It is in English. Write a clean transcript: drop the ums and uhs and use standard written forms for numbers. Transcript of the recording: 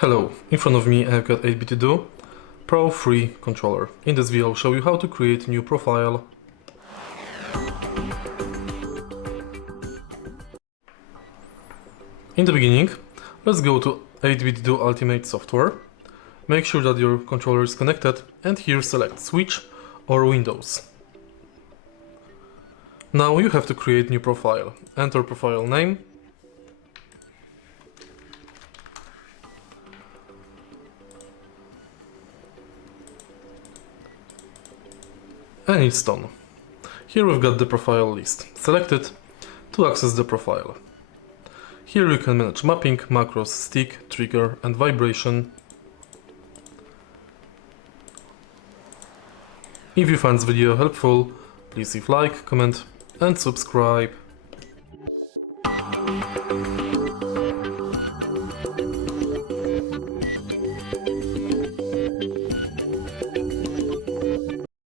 Hello, in front of me I've got 8BitDo Pro 3 controller. In this video I'll show you how to create new profile. In the beginning, let's go to 8BitDo Ultimate Software. Make sure that your controller is connected and here select Switch or Windows. Now you have to create new profile. Enter profile name. And it's done. Here we've got the profile list. Select it to access the profile. Here you can manage mapping, macros, stick, trigger and vibration. If you find this video helpful, please leave like, comment and subscribe.